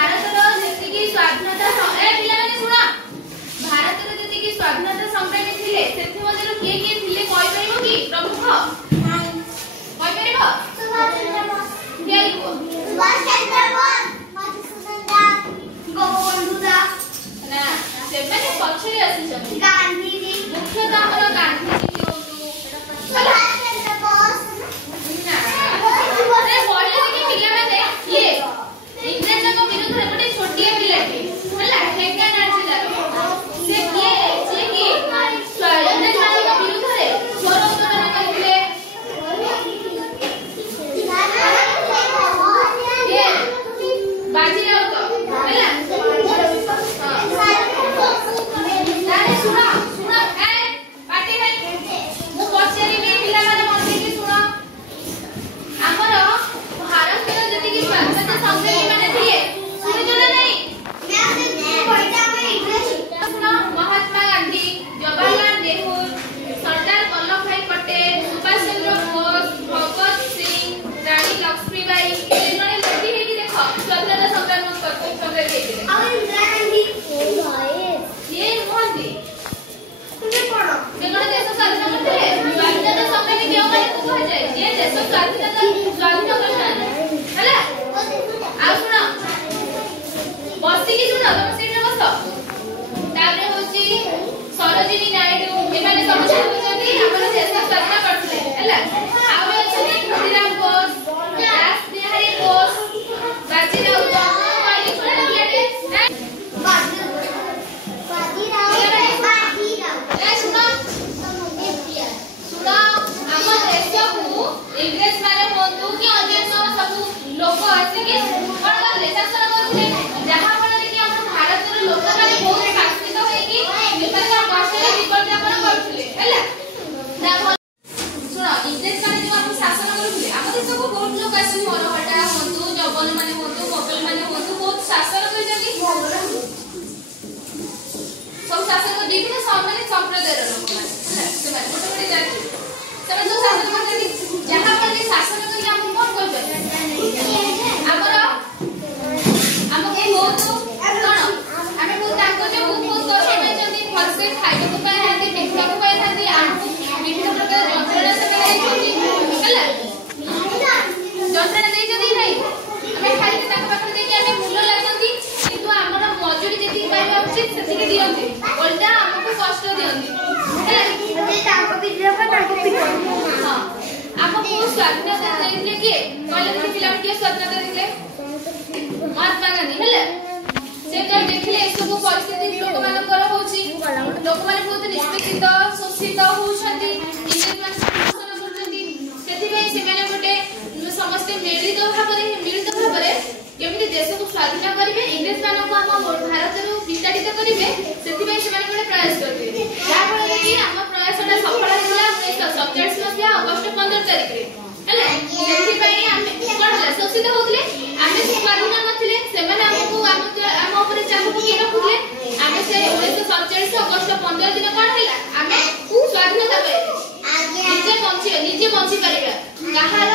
भारतर जेतिकी स्वाधीनता ए पिलाने सुना भारतर जेतिकी स्वाधीनता संग्रामी थिले सेथि मध्यरु के थिले कहि परिबो कि प्रमुख नाही कहि परिबो सुभाष चंद्र बोस के लिखो सुभाष चंद्र बोस मधुसूदन दास गोपबंधु दास ना सेमाने पछरे आसी गांधी जी मुख्यतः हमर गांधी जी होतु सुभाष चंद्र बोस ना अरे बॉडी के पिला में ये इंग्रज को विरुद्ध रे बटे छोटिया पिला के हला हेका नाच जारो से किए जे कि इंग्रज माने को विरुद्ध रे छोरो उन्होंने कहले ये बाजी राव तो हला तारे सुनो सुनो ए पाटी भाई मु पछेरी में पिला माने मन के सुनो हमर भारत के जति की स्वाधीनता संग्रामी माने थिए सुनि जला नहीं कोइटा में इंग्लिश सुनो महात्मा गांधी जवाहरलाल नेहरू सरदार वल्लभ भाई पटेल सुभाष चंद्र बोस भगत सिंह रानी लक्ष्मीबाई एने लड़ी है कि देखो स्वतंत्रता संग्राम संग्राम हेतिले और इंदिरा गांधी ये मोहंती तुझे पढ़ो बेगण देश स्वाधीन करते स्वाधीनता संग्रामी क्यों माने को कह जाए ये देश स्वाधीनता स्वाधीन करना हैला आ सुनो बसी की सुनो तुम सीट रे बसो तारे होची सरोजिनी नायडू एमाने समस्या होचंती हमर देश स्वाधीन करथले हैला आउ होचंती खुदीराम बोस दास बिहारी बोस बाजीराव वाली सुनो लेटे बाजीराव ए सुनो सुनो हम देश को इंग्लिश माने होतु कि अन्य सब लोक आसे कि कोन करले शासन करथले जहा फल कि हम भारत रो लोक माने बहुत शासित होई कि विभिन्न भाषा विकल्प अपन करथले हैला ना सुनो इंग्लिश माने जो हम शासन करथले हम देश को बहुत लोक आसी मरहटा होतु जबन माने होतु मोगल माने होतु बहुत शासन करजनी सब शासन को विभिन्न सामान्य संप्रदाय रो लोक माने हैला से मोटे मोटे जाति सब जो शासन करथले जहा फल कि शासन करके हम कोन करजनी हमर हमके होतु कोन हमें बहुत ताको जो बहुत कोसे में जदी फलसे खाइबो को पाए हाथी देखै को पाए हाथी आंखु विभिन्न प्रकार यंत्रणा से पाए हाथी हैला यंत्रणा दे जदी नहीं हमें खाली ताको पाखरे दे कि हमें मूल्य लागंती किंतु हमर मजूरी जेती पाइबा उचित सेति के दियंती उल्टा हमको कष्ट दियंती हैला जे ताको बिजरा पर ताको पिटो हां हमको स्वाधीनता देले के कहले कि पिला के स्वाधीनता दिले महात्मा गांधी हैला से जब देखले ए सब परिस्थिति लोक मानकर होची लोक माने बहुत निष्पेक्षित शोषित होउछंती इंग्लिश मान शासन करछंती सेति में से माने गोटे समस्त मिलित भाबरे केमिति देश को स्वाधीन करिवे इंग्लिश मान को हम भारत रो विस्तारित करिवे सेति में से माने गोटे प्रयास करबे या फल कि हम प्रयासटा सफल होला 1947 मध्य अगस्त 15 तारिख रे हैला सेति पई हम कोन होला शोषित होतले आमे स्वाधीन नथिले से माने हमको हम ऊपर चाहू की रखुले आमे से 1947 अगस्त 15 दिन कोन हैला आमे स्वाधीनता पाइले निजे बंची परिबा कहार